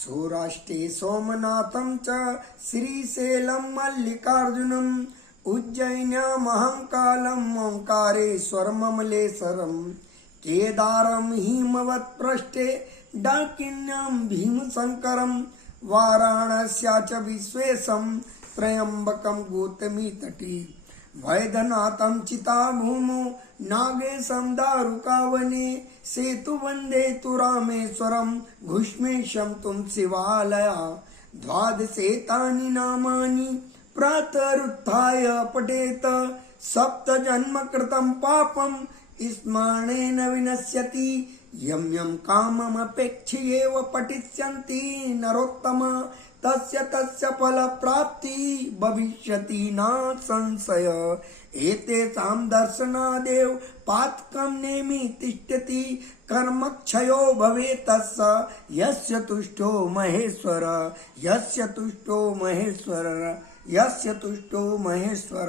सौराष्ट्रे सोमनाथं च श्रीशैलं मल्लिकार्जुनम् उज्जयिन्यां महाकालम् ओंकारेश्वरममलेश्वरम् केदारं हिमवत्पृष्ठे डाकिन्यां भीमशङ्करं वाराणस्या च विश्वेशं त्र्यम्बकं गौतमी तटी वैद्यनाथं चिताभूमौ नागेशं दारुकावने सेतुवन्दे तु रामेश्वरं घुष्मेशं तुं शिवालया द्वादशेतानि नामानि प्रातरुत्थाय पठेत सप्तजन्म कृतं पापं स्मरणेन विनश्यति यं यं काममपेक्ष्यैव पठिष्यन्ति नरोत्तमा तस्य तस्य फलप्राप्ति भविष्यति न संशय एतेषां दर्शनादेव पातकं नेमि तिष्ठति कर्मक्षयो भवेत् तस्य यस्य तुष्टो महेश्वर यस्य तुष्टो महेश्वर यस्य तुष्टो महेश्वर।